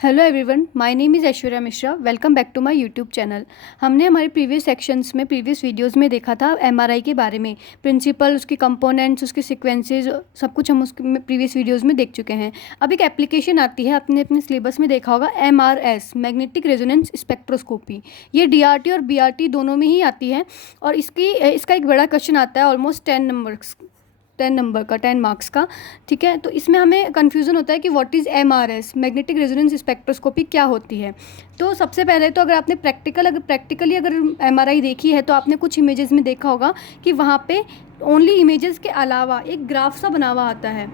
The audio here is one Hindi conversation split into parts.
Hello everyone, my name is Aishwarya Mishra. Welcome back to my YouTube channel. हमने हमारे प्रीवियस सेक्शंस में प्रीवियस वीडियोस में देखा था एमआरआई के बारे में, प्रिंसिपल, उसके कंपोनेंट्स, उसके सीक्वेंसेस, सब कुछ हम उसके प्रीवियस वीडियोस में देख चुके हैं। अब एक एप्लीकेशन आती है, आपने अपने सिलेबस में देखा होगा, एमआरएस, मैग्नेटिक रेजोनेंस स्पेक्ट्रोस्कोपी। ये डीआरटी और बीआरटी दोनों में ही आती है और इसका एक बड़ा क्वेश्चन आता है, ऑलमोस्ट 10 मार्क्स का। ठीक है, तो इसमें हमें कन्फ्यूज़न होता है कि what is MRS, magnetic resonance spectroscopy, क्या होती है। तो सबसे पहले तो अगर आपने प्रैक्टिकली अगर एमआरआई देखी है तो आपने कुछ इमेजेस में देखा होगा कि वहाँ पे ओनली इमेजेस के अलावा एक ग्राफ सा बना हुआ आता है।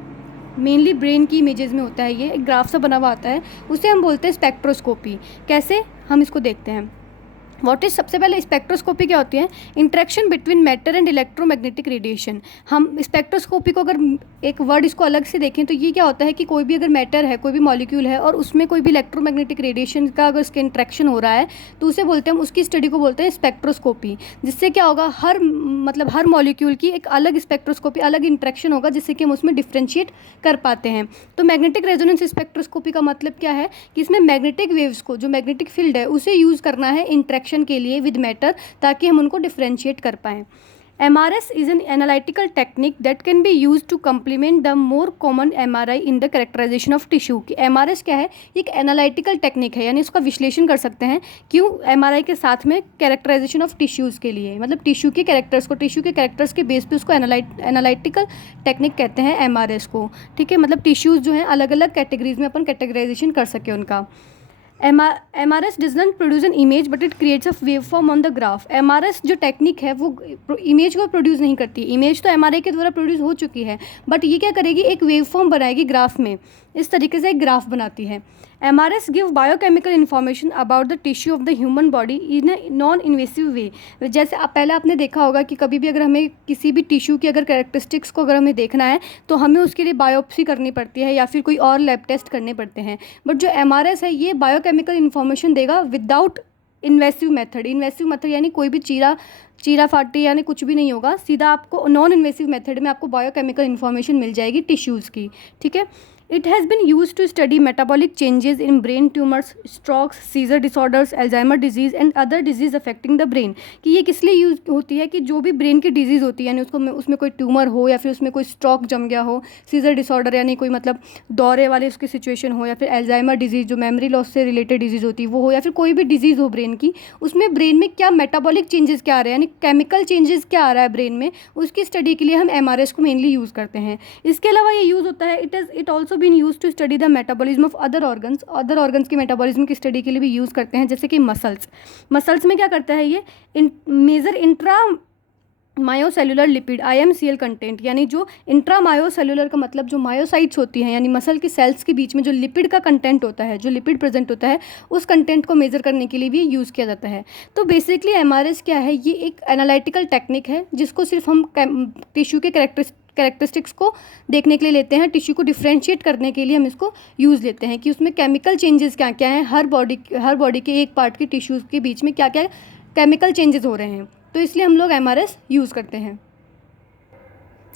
मेनली ब्रेन की इमेजेस में होता है, ये एक ग्राफ सा बना हुआ आता है, उसे हम बोलते हैं स्पेक्ट्रोस्कोपी। कैसे, हम इसको देखते हैं। सबसे पहले स्पेक्ट्रोस्कोपी क्या होती है? Interaction between matter and electromagnetic radiation. हम स्पेक्ट्रोस्कोपी को अगर एक वर्ड इसको अलग से देखें तो ये क्या होता है कि कोई भी अगर मैटर है, कोई भी मॉलिक्यूल है और उसमें कोई भी इलेक्ट्रोमैग्नेटिक रेडिएशन का अगर उसके इंटरेक्शन हो रहा है तो उसे बोलते हैं, हम उसकी स्टडी को बोलते हैं स्पेक्ट्रोस्कोपी। जिससे क्या होगा, हर मॉलिक्यूल की एक अलग स्पेक्ट्रोस्कोपी, अलग इंटरेक्शन होगा जिससे कि हम उसमें डिफ्रेंशिएट कर पाते हैं। तो मैग्नेटिक रेजोनेंस स्पेक्ट्रोस्कोपी का मतलब क्या है कि इसमें मैग्नेटिक वेव्स को, जो मैग्नेटिक फील्ड है, उसे यूज़ करना है इंटरेक्शन के लिए विद मैटर, ताकि हम उनको डिफरेंशिएट कर पाएँ। MRS is an analytical technique that can be used to complement the more common MRI in the characterization of tissue। कि MRS क्या है? एक एनालिटिकल टेक्निक है, यानी उसका विश्लेषण कर सकते हैं क्यों MRI के साथ में कैरेक्टराइजेशन ऑफ टिश्यूज़ के लिए, मतलब टिश्यू के कैरेक्टर्स के बेस पे उसको एनालिटिकल टेक्निक कहते हैं MRS को। ठीक है, मतलब टिश्यूज़ जो हैं अलग अलग कैटेगरीज में अपन कैटेगराइजेशन कर सके उनका। MRS does not produce an image but it creates a waveform on the graph। MRS जो टेक्निक है वो इमेज को प्रोड्यूस नहीं करती। इमेज तो MRI के द्वारा प्रोड्यूस हो चुकी है, बट ये क्या करेगी, एक वेवफॉर्म बनाएगी ग्राफ में। इस तरीके से एक ग्राफ बनाती है। MRS give biochemical information about the tissue of the human body in a non invasive way. जैसे पहले आपने देखा होगा कि कभी भी अगर हमें किसी भी टिश्यू की अगर कैरेक्टरिस्टिक्स को अगर हमें देखना है तो हमें उसके लिए बायोप्सी करनी पड़ती है या फिर कोई और लैब टेस्ट करने पड़ते हैं। बट जो MRS है ये बायोकेमिकल इन्फॉर्मेशन देगा विदाउट इन्वेसिव मेथड यानी कोई भी चीरा फाटी यानी कुछ भी नहीं होगा, सीधा आपको नॉन इन्वेसिव मेथड में आपको बायोकेमिकल इन्फॉर्मेशन मिल जाएगी टिश्यूज़ की। ठीक है, it has been used to study metabolic changes in brain tumours, strokes, seizure disorders, Alzheimer disease and other disease affecting the brain. कि ये किस लिए यूज़ होती है कि जो भी ब्रेन की डिजीज़ होती है, यानी उसमें कोई ट्यूमर हो या फिर उसमें कोई स्ट्रोक जम गया हो, सीजर डिसऑर्डर यानी कोई मतलब दौरे वाले उसकी सिचुएशन हो, या फिर अल्जाइमर डिजीज़ जो मेमोरी लॉस से रिलेटेड डिजीज़ होती है वो हो, या फिर कोई भी डिजीज़ हो ब्रेन की, उसमें ब्रेन में क्या मेटाबॉलिक चेंजेस क्या आ रहे हैं, यानी केमिकल चेंजेस क्या आ रहा है ब्रेन में, उसकी स्टडी के लिए हम MRS को मेनली यूज़ करते हैं। इसके अलावा ये यूज़ होता है, it also been used to study the metabolism of other organs के मेटाबॉलिज्म की स्टडी के लिए भी यूज़ करते हैं। जैसे कि मसल्स में क्या करता है ये, major intra myocellular lipid IMCL content, यानी जो इंट्रा मायोसेलुलर का मतलब जो मायोसाइट्स होती हैं, यानी मसल की सेल्स के बीच में जो लिपिड का कंटेंट होता है, जो लिपिड प्रेजेंट होता है, उस कंटेंट को मेज़र करने के लिए भी यूज़ किया जाता है। तो बेसिकली MRS क्या है, ये एक एनालिटिकल टेक्निक है जिसको सिर्फ हम टिश्यू के कैरेक्टरिस्टिक्स को देखने के लिए लेते हैं, टिश्यू को डिफ्रेंशिएट करने के लिए हम इसको यूज़ लेते हैं कि उसमें केमिकल चेंजेस क्या क्या हैं, हर बॉडी के एक पार्ट की टिश्यूज़ के बीच में क्या क्या केमिकल चेंजेस हो रहे हैं, तो इसलिए हम लोग MRS यूज़ करते हैं।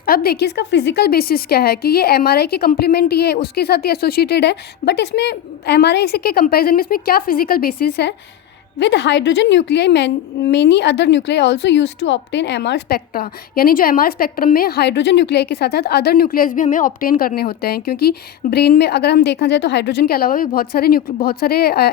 अब देखिए इसका फिजिकल बेसिस क्या है कि ये MRI के कम्प्लीमेंट ये उसके साथ ही एसोसिएटेड है, बट इसमें MRI से के कंपैरिजन में इसमें क्या फिजिकल बेसिस है। With hydrogen nuclei many other nuclei also used to obtain MR spectra. यानी जो MR स्पेक्ट्रम में हाइड्रोजन न्यूक्लियाई के साथ साथ अदर न्यूक्लियास भी हमें ऑप्टेन करने होते हैं, क्योंकि ब्रेन में अगर हम देखा जाए तो हाइड्रोजन के अलावा भी बहुत सारे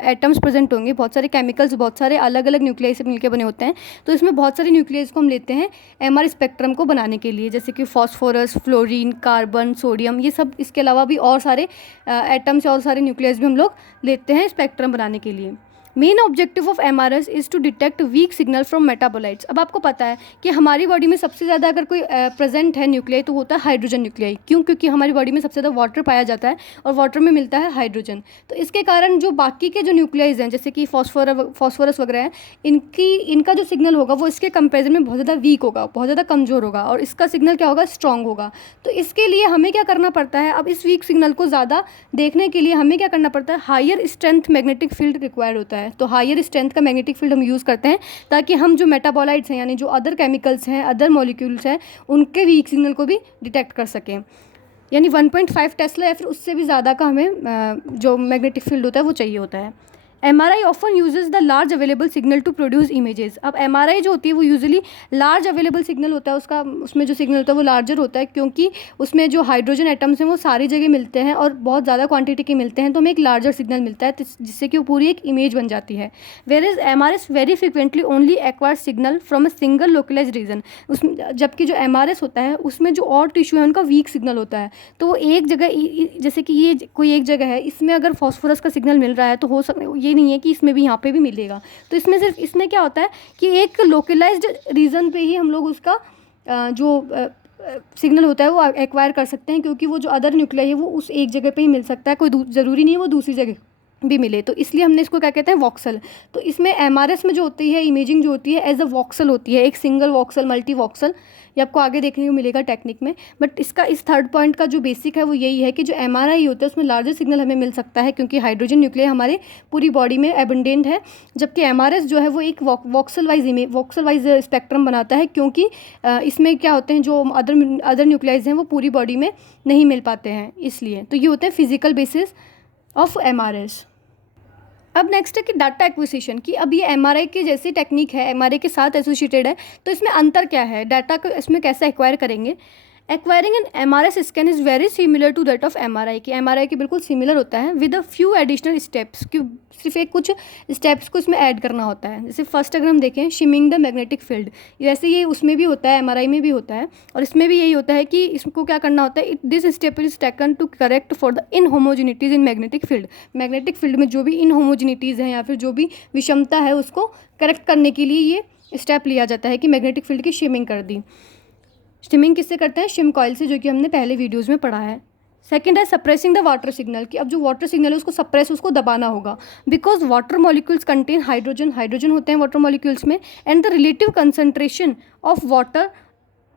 एटम्स प्रेजेंट होंगे, बहुत सारे केमिकल्स, बहुत सारे अलग अलग न्यूक्लियाई से मिलकर बने होते हैं। तो इसमें बहुत सारे न्यूक्लियास को हम लेते हैं MR स्पेक्ट्रम को बनाने के लिए, जैसे कि फॉस्फोरस, फ्लोरीन, कार्बन, सोडियम, ये सब। इसके अलावा भी और सारे एटम्स और सारे न्यूक्लियस भी हम लोग लेते हैं स्पेक्ट्रम बनाने के लिए। Main objective of MRS is to detect weak signal from metabolites. अब आपको पता है कि हमारी बॉडी में सबसे ज़्यादा अगर कोई प्रेजेंट है न्यूक्लियाई तो होता है हाइड्रोजन न्यूक्लियाई। क्यों? क्योंकि हमारी बॉडी में सबसे ज़्यादा वाटर पाया जाता है और वाटर में मिलता है हाइड्रोजन। तो इसके कारण जो बाकी के जो न्यूक्लियाइज हैं, जैसे कि फॉस्फोरस वगैरह हैं, इनका जो सिग्नल होगा वो इसके कंपेरिजन में बहुत ज़्यादा वीक होगा, बहुत ज़्यादा कमज़ोर होगा, और इसका सिग्नल क्या होगा, स्ट्रॉन्ग होगा। तो इसके लिए हमें क्या करना पड़ता है, अब इस वीक सिग्नल को ज़्यादा देखने के लिए हमें क्या करना पड़ता है, higher strength magnetic field required होता है। तो हायर स्ट्रेंथ का मैग्नेटिक फील्ड हम यूज़ करते हैं ताकि हम जो मेटाबॉलाइट्स हैं, यानी जो अदर केमिकल्स हैं, अदर मॉलिक्यूल्स हैं, उनके वीक सिग्नल को भी डिटेक्ट कर सकें। यानी 1.5 टेस्ला या फिर उससे भी ज़्यादा का हमें जो मैग्नेटिक फील्ड होता है वो चाहिए होता है। MRI often uses the large available signal to produce images. अब MRI जो होती है वो यूजुअली लार्ज अवेलेबल सिग्नल होता है, उसका उसमें जो सिग्नल होता है वो लार्जर होता है, क्योंकि उसमें जो हाइड्रोजन एटम्स हैं वो सारी जगह मिलते हैं और बहुत ज़्यादा क्वांटिटी के मिलते हैं, तो हमें एक लार्जर सिग्नल मिलता है जिससे कि वो पूरी एक इमेज बन जाती है। Where is MRS very frequently only acquire signal from a single localised region. उस जबकि जो MRS होता है उसमें जो और टिश्यू है उनका वीक सिग्नल होता है, तो वो एक जगह जैसे कि ये कोई एक जगह है, इसमें अगर फॉस्फोरस का सिग्नल मिल रहा है तो हो सकता ये नहीं है कि इसमें भी यहाँ पे भी मिलेगा। तो इसमें सिर्फ इसमें क्या होता है कि एक लोकलाइज्ड रीजन पे ही हम लोग उसका जो सिग्नल होता है वो एक्वायर कर सकते हैं, क्योंकि वो जो अदर न्यूक्लियाई है वो उस एक जगह पे ही मिल सकता है, कोई ज़रूरी नहीं है वो दूसरी जगह भी मिले। तो इसलिए हमने इसको क्या कहते हैं, वॉक्सल। तो इसमें MRS में जो होती है इमेजिंग जो होती है एज अ वॉक्सल होती है, एक सिंगल वॉक्सल, मल्टी वॉक्सल, ये आपको आगे देखने को मिलेगा टेक्निक में। बट इसका इस थर्ड पॉइंट का जो बेसिक है वो यही है कि जो MRI होता है उसमें लार्जर सिग्नल हमें मिल सकता है, क्योंकि हाइड्रोजन न्यूक्लियाई हमारे पूरी बॉडी में एबंडेंट है, जबकि MRS जो है वो एक वॉक्सल वाइज स्पेक्ट्रम बनाता है, क्योंकि इसमें क्या होते हैं जो अदर न्यूक्लियाइज हैं वो पूरी बॉडी में नहीं मिल पाते हैं, इसलिए। तो ये होता है फिजिकल बेसिस ऑफ MRS। अब नेक्स्ट है कि डाटा एक्विजिशन की। अब ये MRI की जैसी टेक्निक है, MRI के साथ एसोसिएटेड है, तो इसमें अंतर क्या है, डाटा को इसमें कैसे एक्वायर करेंगे। Acquiring an MRS scan is very similar to that of MRI की। MRI के बिल्कुल सिमिलर होता है with a few additional steps, कि सिर्फ एक कुछ स्टेप्स को इसमें ऐड करना होता है। जैसे फर्स्ट अगर हम देखें शिमिंग द मैग्नेटिक फील्ड, वैसे ये उसमें भी होता है, MRI में भी होता है, और इसमें भी यही होता है कि इसको क्या करना होता है, this step is taken to correct for the inhomogeneities in magnetic field. Magnetic field में जो भी इनहोमोजेनिटीज़ हैं या फिर जो भी विषमता है उसको करेक्ट करने के लिए ये स्टेप लिया जाता है कि मैग्नेटिक फील्ड की शिमिंग कर दी। स्टिमिंग किससे करते हैं, शिम कॉइल से, जो कि हमने पहले वीडियोस में पढ़ा है। सेकंड है सप्रेसिंग द वाटर सिग्नल, कि अब जो वाटर सिग्नल है उसको सप्रेस, उसको दबाना होगा, because water molecules contain hydrogen होते हैं वाटर मॉलिक्यूल्स में, and the relative concentration of water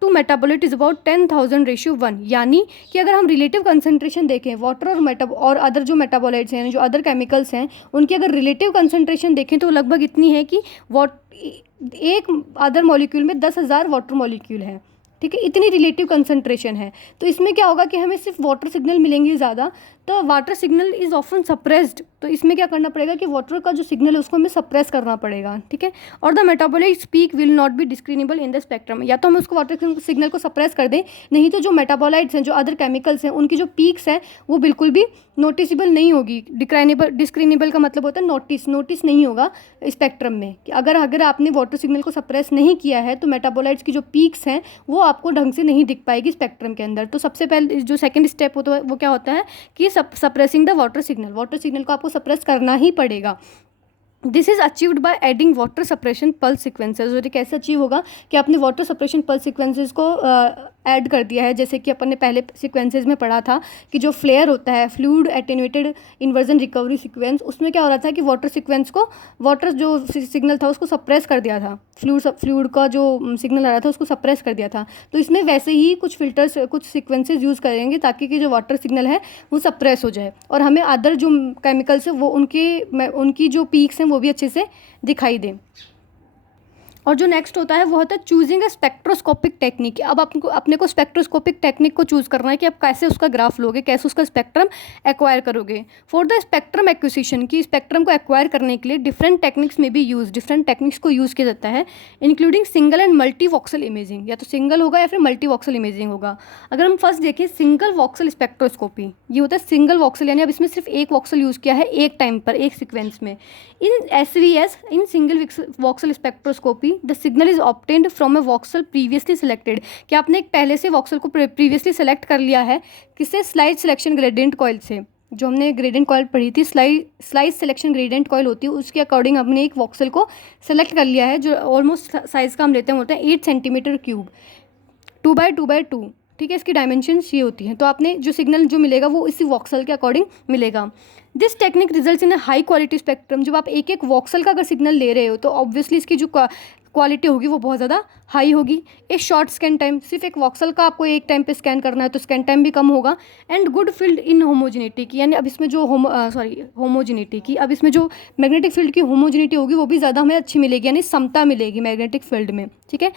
to metabolite is about 10,000:1। यानी कि अगर हम रिलेटिव कंसनट्रेशन देखें वाटर और अदर जो मेटाबोलाइट्स हैं, जो अदर केमिकल्स हैं, उनकी अगर रिलेटिव कंसनट्रेशन देखें तो लगभग इतनी है कि एक अदर मॉलिक्यूल में 10,000 वाटर मॉलिक्यूल है, ठीक है, इतनी रिलेटिव कंसनट्रेशन है। तो इसमें क्या होगा कि हमें सिर्फ वाटर सिग्नल मिलेंगे ज़्यादा, तो water signal is often suppressed, तो इसमें क्या करना पड़ेगा कि वाटर का जो सिग्नल है उसको हमें सप्रेस करना पड़ेगा, ठीक है। और the metabolite peak will not be discriminable in the spectrum, या तो हम उसको वाटर सिग्नल को सप्रेस कर दें, नहीं तो जो मेटाबोलाइट्स हैं, जो अदर केमिकल्स हैं, उनकी जो पीक्स हैं वो बिल्कुल भी नोटिसेबल नहीं होगी। डिस्क्रिनेबल का मतलब होता है नोटिस नहीं होगा स्पेक्ट्रम में, कि अगर आपने वाटर सिग्नल को सप्रेस नहीं किया है तो मेटाबोलाइट्स की जो पीक्स हैं वो आपको ढंग से नहीं दिख पाएगी स्पेक्ट्रम के अंदर। तो सबसे पहले जो सेकंड स्टेप होता है वो क्या होता है कि सप्रेसिंग द वाटर सिग्नल को आपको सप्रेस करना ही पड़ेगा। This is achieved by adding water suppression pulse sequences. और ये कैसे अचीव होगा कि आपने वाटर सप्रेशन पल्स सिक्वेंसेज को ऐड कर दिया है, जैसे कि अपन ने पहले सीक्वेंसेज में पढ़ा था कि जो फ्लेयर होता है, fluid attenuated inversion recovery sequence, उसमें क्या हो रहा था कि वाटर जो सिग्नल था उसको सप्रेस कर दिया था, फ्लूइड का जो सिग्नल आ रहा था उसको सप्रेस कर दिया था। तो इसमें वैसे ही कुछ फिल्टर्स, कुछ सीक्वेंसेज यूज़ करेंगे ताकि कि जो वाटर सिग्नल है वो सप्रेस हो जाए और हमें अदर जो केमिकल्स है वो उनकी जो पीक्स हैं वो भी अच्छे से दिखाई दें। और जो नेक्स्ट होता है वो होता है चूजिंग अ स्पेक्ट्रोस्कोपिक टेक्निक। अब आपको अपने को स्पेक्ट्रोस्कोपिक टेक्निक को चूज़ करना है कि आप कैसे उसका ग्राफ लोगे, कैसे उसका स्पेक्ट्रम एक्वायर करोगे। फॉर द स्पेक्ट्रम एक्विजिशन, की स्पेक्ट्रम को एक्वायर करने के लिए डिफरेंट टेक्निक्स में भी डिफरेंट टेक्निक्स को यूज़ किया जाता है, including single and multi voxel imaging. या तो सिंगल होगा या फिर मल्टी वॉक्सल इमेजिंग होगा। अगर हम फर्स्ट देखें सिंगल वॉक्सल स्पेक्ट्रोस्कोपी, ये होता है सिंगल वॉक्सल, यानी अब इसमें सिर्फ एक वॉक्सल यूज़ किया है एक टाइम पर, एक सिक्वेंस में। इन SVS, in single voxel spectroscopy, the signal is obtained from a voxel previously selected, कि आपने एक पहले से वॉक्सल को प्रीवियसली सेलेक्ट कर लिया है, किससे, स्लाइड सिलेक्शन ग्रेडियंट कॉइल से। जो हमने ग्रेडियंट कॉइल पढ़ी थी, स्लाइड सिलेक्शन ग्रेडियंट कॉइल होती है, उसके अकॉर्डिंग हमने एक वॉक्सल को सेलेक्ट कर लिया है, जो ऑलमोस्ट साइज़ का हम लेते हैं होता है 8 सेंटीमीटर क्यूब, 2x2x2, ठीक है। इसकी डायमेंशंस ये होती हैं। तो आपने जो सिग्नल जो मिलेगा वो इसी वॉक्सल के अकॉर्डिंग मिलेगा। This technique results in a high quality spectrum. जब आप एक एक वॉक्सल का अगर सिग्नल ले रहे हो तो ऑब्वियसली इसकी जो क्वालिटी होगी वो बहुत ज़्यादा हाई होगी। ए शॉर्ट स्कैन टाइम, सिर्फ एक वॉक्सल का आपको एक टाइम पे स्कैन करना है तो स्कैन टाइम भी कम होगा। And good field in homogeneity की, यानी अब इसमें जो होमोजिनिटी की, अब इसमें जो मैग्नेटिक फील्ड की होमोजिनिटी होगी वो भी ज़्यादा हमें अच्छी मिलेगी, यानी समता मिलेगी मैग्नेटिक फील्ड में, ठीक है।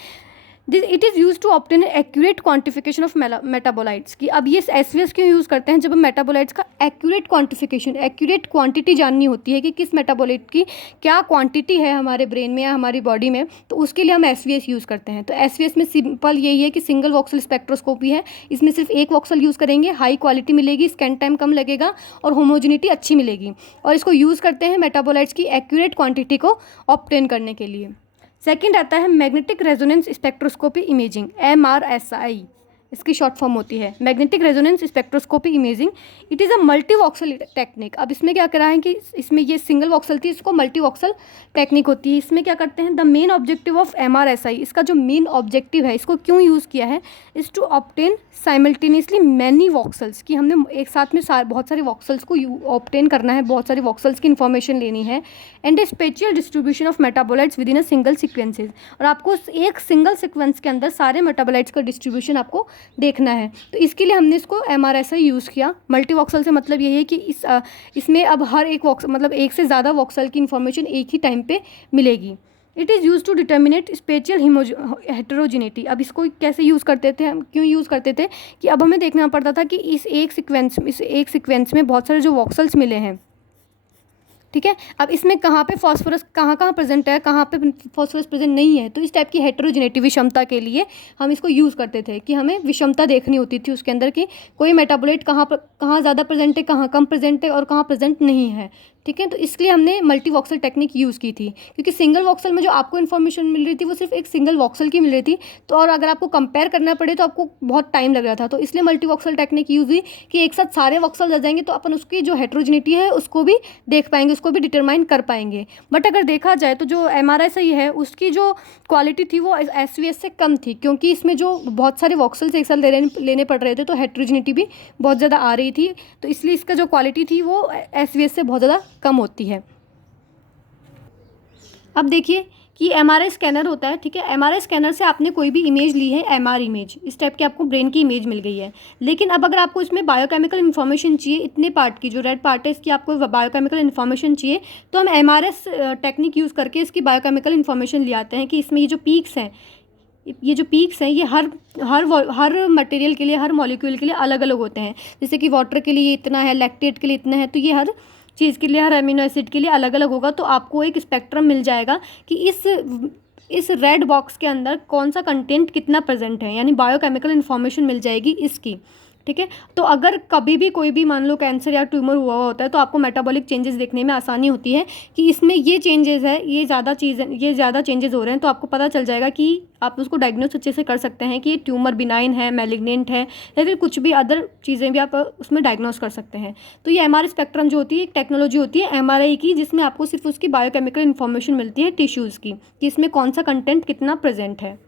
This it is use to obtain accurate quantification of metabolites. की अब ये एसवीएस क्यों यूज़ करते हैं? जब हम मेटाबोलाइट्स का एक्यूरेट क्वांटिफिकेशन, एक्यूरेट क्वांटिटी जाननी होती है कि किस मेटाबोलाइट की क्या क्वांटिटी है हमारे ब्रेन में या हमारी बॉडी में, तो उसके लिए हम एसवीएस यूज़ करते हैं। तो एसवीएस में सिंपल यही है कि सिंगल वॉक्सल स्पेक्ट्रोस्कोपी है, इसमें सिर्फ एक वॉक्सल यूज़ करेंगे, हाई क्वालिटी मिलेगी, स्कैन टाइम कम लगेगा और होमोजेनिटी अच्छी मिलेगी, और इसको यूज़ करते हैं मेटाबोलाइट्स की एक्यूरेट क्वांटिटी को ऑब्टेन करने के लिए। सेकंड आता है magnetic resonance spectroscopy imaging, MRSI, इसकी शॉर्ट फॉर्म होती है magnetic resonance spectroscopy imaging. It is a multi voxel technique. अब इसमें क्या करा है कि इसमें ये सिंगल वॉक्सल थी, इसको मल्टी वॉक्सल टेक्निक होती है। इसमें क्या करते हैं, the main objective of MRSI, इसका जो मेन ऑब्जेक्टिव है, इसको क्यों यूज़ किया है, is to obtain simultaneously many voxels, कि हमने एक साथ में बहुत सारे वॉक्सल्स को ऑब्टेन करना है, बहुत सारे वॉक्सल्स की इन्फॉर्मेशन लेनी है, and A special distribution of metabolites with in a single sequences, और आपको एक सिंगल सीक्वेंस के अंदर सारे मेटाबोलाइट्स का डिस्ट्रीब्यूशन आपको देखना है। तो इसके लिए हमने इसको MRSI यूज़ किया। मल्टी वॉक्सल से मतलब यही है कि इसमें अब हर एक वॉक्सल, मतलब एक से ज़्यादा वॉक्सल की इन्फॉर्मेशन एक ही टाइम पे मिलेगी। It is use to determinate spatial heterogeneity. अब इसको कैसे यूज़ करते थे हम, क्यों यूज़ करते थे कि अब हमें देखना पड़ता था कि इस एक सीक्वेंस में बहुत सारे जो वॉक्सल्स मिले हैं, ठीक है, अब इसमें कहाँ पे फॉस्फोरस कहाँ प्रेजेंट है, कहाँ पे फॉस्फोरस प्रेजेंट नहीं है। तो इस टाइप की हेटेरोजेनिटी विषमता के लिए हम इसको यूज़ करते थे कि हमें विषमता देखनी होती थी उसके अंदर कि कोई मेटाबोलाइट कहाँ ज़्यादा प्रेजेंट है, कहाँ कम प्रेजेंट है और कहाँ प्रेजेंट नहीं है, ठीक है। तो इसलिए हमने मल्टी वॉक्सल टेक्निक यूज़ की थी, क्योंकि सिंगल वॉक्सल में जो आपको इन्फॉर्मेशन मिल रही थी वो सिर्फ एक सिंगल वॉक्सल की मिल रही थी, तो और अगर आपको कंपेयर करना पड़े तो आपको बहुत टाइम लग रहा था। तो इसलिए मल्टी वॉक्सल टेक्निक यूज़ हुई कि एक साथ सारे वॉक्सल आ जाएंगे तो अपन उसकी जो हेटेरोजेनिटी है उसको भी देख पाएंगे, उसको भी डिटरमाइन कर पाएंगे। बट अगर देखा जाए तो जो MRSI है उसकी जो क्वालिटी थी वो SVS से कम थी, क्योंकि इसमें जो बहुत सारे वॉक्सल्स एक साथ लेने पड़ रहे थे, तो हेटेरोजेनिटी भी बहुत ज़्यादा आ रही थी, तो इसलिए इसका जो क्वालिटी थी वो SVS से बहुत ज़्यादा कम होती है। अब देखिए कि MRI स्कैनर होता है, ठीक है। MRI स्कैनर से आपने कोई भी इमेज ली है, MR इमेज, इस टाइप की आपको ब्रेन की इमेज मिल गई है, लेकिन अब अगर आपको इसमें बायोकेमिकल इन्फॉर्मेशन चाहिए, इतने पार्ट की जो रेड पार्ट है इसकी आपको बायोकेमिकल इन्फॉर्मेशन चाहिए, तो हम MRS टेक्निक यूज़ करके इसकी बायोकेमिकल इन्फॉर्मेशन ले आते हैं कि इसमें ये जो पीक्स हैं, ये हर मटेरियल के लिए, हर मॉलिक्यूल के लिए अलग अलग होते हैं। जैसे कि वाटर के लिए इतना है, लैक्टेट के लिए इतना है, तो ये हर चीज़ के लिए, हर अमीनो एसिड के लिए अलग अलग होगा। तो आपको एक स्पेक्ट्रम मिल जाएगा कि इस रेड बॉक्स के अंदर कौन सा कंटेंट कितना प्रेजेंट है, यानी बायोकेमिकल इन्फॉर्मेशन मिल जाएगी इसकी, ठीक है। तो अगर कभी भी कोई भी मान लो कैंसर या ट्यूमर हुआ होता है तो आपको मेटाबॉलिक चेंजेस देखने में आसानी होती है कि इसमें ये चेंजेस है, ये ज़्यादा चेंजेस हो रहे हैं, तो आपको पता चल जाएगा कि आप उसको डायग्नोस अच्छे से कर सकते हैं कि ये ट्यूमर बिनाइन है, मैलिग्नेंट है, या फिर कुछ भी अदर चीज़ें भी आप उसमें डायग्नोस कर सकते हैं। तो ये MRI स्पेक्ट्रम जो होती है एक टेक्नोलॉजी होती है MRI की, जिसमें आपको सिर्फ उसकी बायोकेमिकल इन्फॉर्मेशन मिलती है टिश्यूज़ की, कि इसमें कौन सा कंटेंट कितना प्रेजेंट है।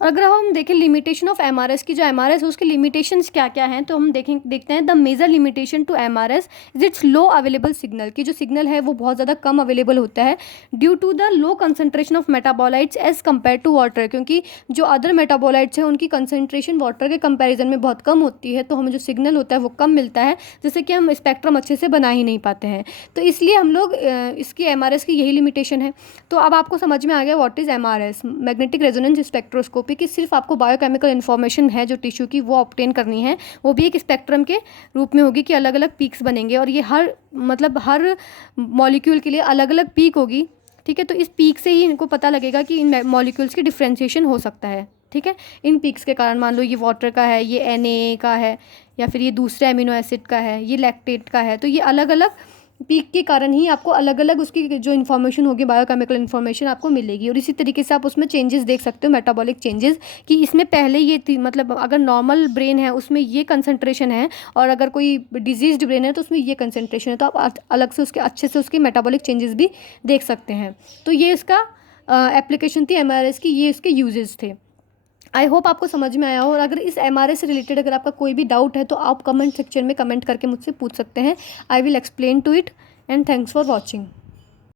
और अगर हम देखें लिमिटेशन ऑफ MRS की, जो MRS है उसकी लिमिटेशंस क्या क्या हैं, तो हम देखते हैं the major limitation to MRS is its low available signal, की जो सिग्नल है वो बहुत ज़्यादा कम अवेलेबल होता है due to the low concentration of metabolites as compare to water, क्योंकि जो अदर मेटाबोलाइट्स हैं उनकी कंसंट्रेशन वाटर के कंपेरिजन में बहुत कम होती है, तो हमें जो सिग्नल होता है वो कम मिलता है, जिससे कि हम स्पेक्ट्रम अच्छे से बना ही नहीं पाते हैं। तो इसलिए हम लोग इसकी MRS की यही लिमिटेशन है। तो अब आपको समझ में आ गया what is MRS, magnetic resonance spectroscopy, कि सिर्फ आपको बायोकेमिकल इन्फॉर्मेशन है जो टिश्यू की वो ऑब्टेन करनी है, वो भी एक स्पेक्ट्रम के रूप में होगी कि अलग अलग पीक्स बनेंगे, और ये हर मॉलिक्यूल के लिए अलग अलग पीक होगी, ठीक है। तो इस पीक से ही इनको पता लगेगा कि इन मॉलिक्यूल्स की डिफ्रेंशिएशन हो सकता है, ठीक है। इन पीक्स के कारण मान लो ये वाटर का है, ये Na का है, या फिर ये दूसरे अमीनो एसिड का है, ये लैक्टेट का है, तो ये अलग अलग पीक के कारण ही आपको अलग अलग उसकी जो इन्फॉर्मेशन होगी बायोकेमिकल इन्फॉर्मेशन आपको मिलेगी। और इसी तरीके से आप उसमें चेंजेस देख सकते हो, मेटाबॉलिक चेंजेस, कि इसमें पहले ये थी, मतलब अगर नॉर्मल ब्रेन है उसमें ये कंसंट्रेशन है, और अगर कोई डिजीज्ड ब्रेन है तो उसमें ये कंसंट्रेशन है, तो आप अलग से उसके अच्छे से उसके मेटाबॉलिक चेंजेस भी देख सकते हैं। तो ये इसका एप्लीकेशन थी MRS की, ये इसके यूजेस थे। आई होप आपको समझ में आया हो, और अगर इस MRS से रिलेटेड अगर आपका कोई भी डाउट है तो आप कमेंट सेक्शन में कमेंट करके मुझसे पूछ सकते हैं। I will explain to it, and thanks for watching.